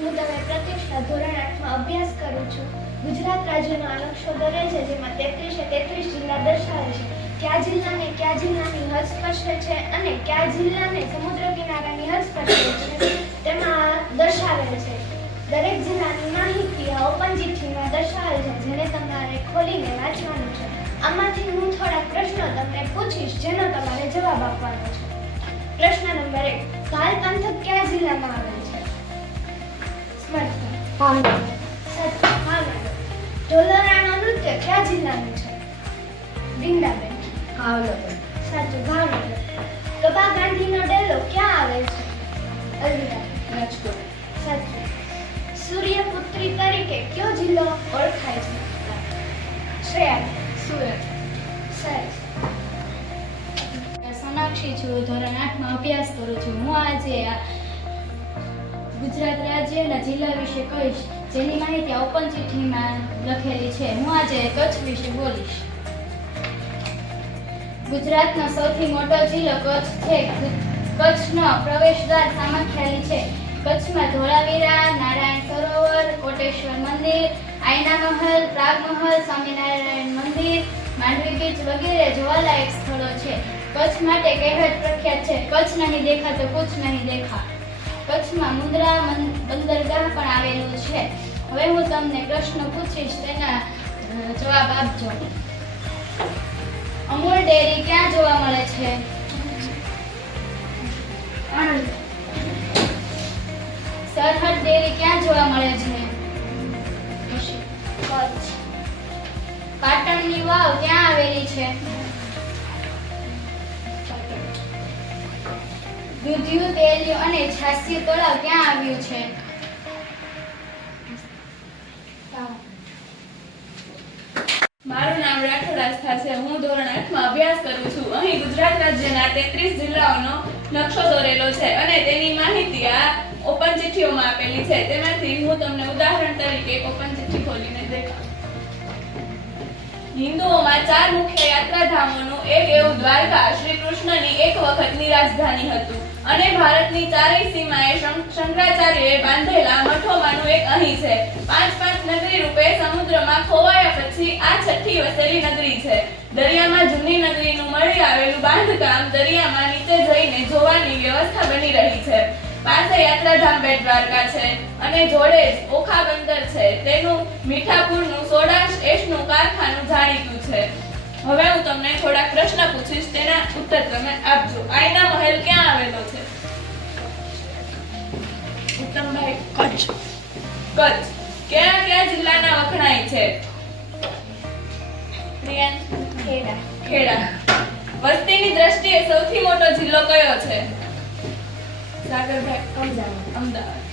હું તમે પ્રતિષ્ઠા ધોરણ આઠમાં અભ્યાસ કરું છું. ગુજરાત રાજ્યનો આ નકશો દોરેલ છે, જેમાં તેત્રીસે તેત્રીસ જિલ્લા દર્શાવે છે. કયા જિલ્લાને કયા જિલ્લાની હદ સ્પર્શે છે અને કયા જિલ્લાને સમુદ્ર કિનારાની હદ સ્પર્શે છે, તેમાં દર્શાવેલ છે. દરેક જિલ્લાની માહિતી આ ઓપન ચિઠ્ઠીમાં દર્શાવેલ છે, જેને તમારે ખોલીને વાંચવાનું છે. આમાંથી હું થોડાક પ્રશ્નો તમને પૂછીશ, જેનો તમારે જવાબ આપવાનો છે. પ્રશ્ન નંબર એક કાલ પંથક કયા જિલ્લામાં આવેલ સત્ય નૃત્ય કયા જિલ્લાનું છે વૃંદાબેન ભાવનગર સાચું ભાવનગર કબા ગાંધીનો ડેલો ક્યાં આવે છે અલવિદા રાજકોટ સાચું સૂર્યપુત્રી તરીકે કયો જિલ્લો ઓળખાય છે શ્રેયા સુરત સરસ સોનાક્ષી છું, ધોરણ આઠમાં અભ્યાસ કરું છું. હું આજે ગુજરાત રાજ્યના જિલ્લા વિશે કહીશ. જેની માહિતી ઓપન ચિઠ્ઠીમાં લખેલી છે. હું આજે કચ્છ વિશે બોલીશ. ગુજરાતનો સૌથી મોટો જિલ્લો કચ્છ છે. કચ્છનો પ્રવેશદ્વાર સામખિયાળી છે. કચ્છમાં ધોળાવીરા, નારાયણ સરોવર, કોટેશ્વર મંદિર, આયના મહલ, પ્રાગ મહલ, સ્વામિનારાયણ મંદિર, માંડવી બીચ વગેરે જોવાલાયક સ્થળો છે. કચ્છ માટે કહેવત પ્રખ્યાત છે. કચ્છ નહીં દેખા તો કુછ નહીં દેખા. કચ્છમાં મુન્દ્રા બંદરગાહ પણ આવેલું છે. હવે હું તમને પ્રશ્ન પૂછીશ તેના જવાબ આપજો. અમૂલ ડેરી ક્યાં જોવા મળે છે? સરહદ ડેરી ક્યાં જોવા મળે છે? પાટણની વાવ ક્યાં આવેલી છે? દૂધિયું તેલિયું અને છાસિયું તળાવ ક્યાં આવ્યું છે? મારું નામ રાઠોડ આસ્થા છે. હું ધોરણ આઠમાં અભ્યાસ કરું છું. અહીં ગુજરાત રાજ્યના તેત્રીસ જિલ્લાઓનો નકશો દોરેલો છે અને તેની માહિતી આ ઓપન ચિઠ્ઠીઓમાં આપેલી છે. તેમાંથી હું તમને ઉદાહરણ તરીકે ઓપન ચિઠ્ઠી ખોલીને દેખાડું. હિન્દુઓમાં ચાર મુખ્ય યાત્રાધામોનું એક એવું દ્વારકા શ્રી કૃષ્ણની એક વખતની રાજધાની હતું. અને ભારતની ચારેય સીમાએ શંકરાચાર્યએ બાંધેલા મઠોમાંનું એક અહીં છે. પાંચ પાંચ નગરી રૂપે સમુદ્રમાં ખોવાયા પછી આ છઠ્ઠી વસેલી નગરી છે. દરિયામાં જૂની નગરીનું મળી આવેલું બાંધકામ દરિયામાં પાસે યાત્રાધામ બેટ દ્વારકા છે અને જોડે જ ઓખા બંદર છે. તેનું મીઠાપુરનું સોડાશ એશનું કારખાનું જાણીતું છે. હવે હું તમને થોડા પ્રશ્ન પૂછીશ તેના ઉત્તર તમે આપજો. આઈના મહેલ ક્યાં આવેલો છે? ઉત્તમભાઈ કચ્છ. કચ્છ. કયા કયા જિલ્લાના વખણાય છે? પ્રિયાંશ ખેડા. ખેડા. વસ્તીની દ્રષ્ટિએ સૌથી મોટો જિલ્લો કયો છે? સાગરભાઈ અમદાવાદ. અમદાવાદ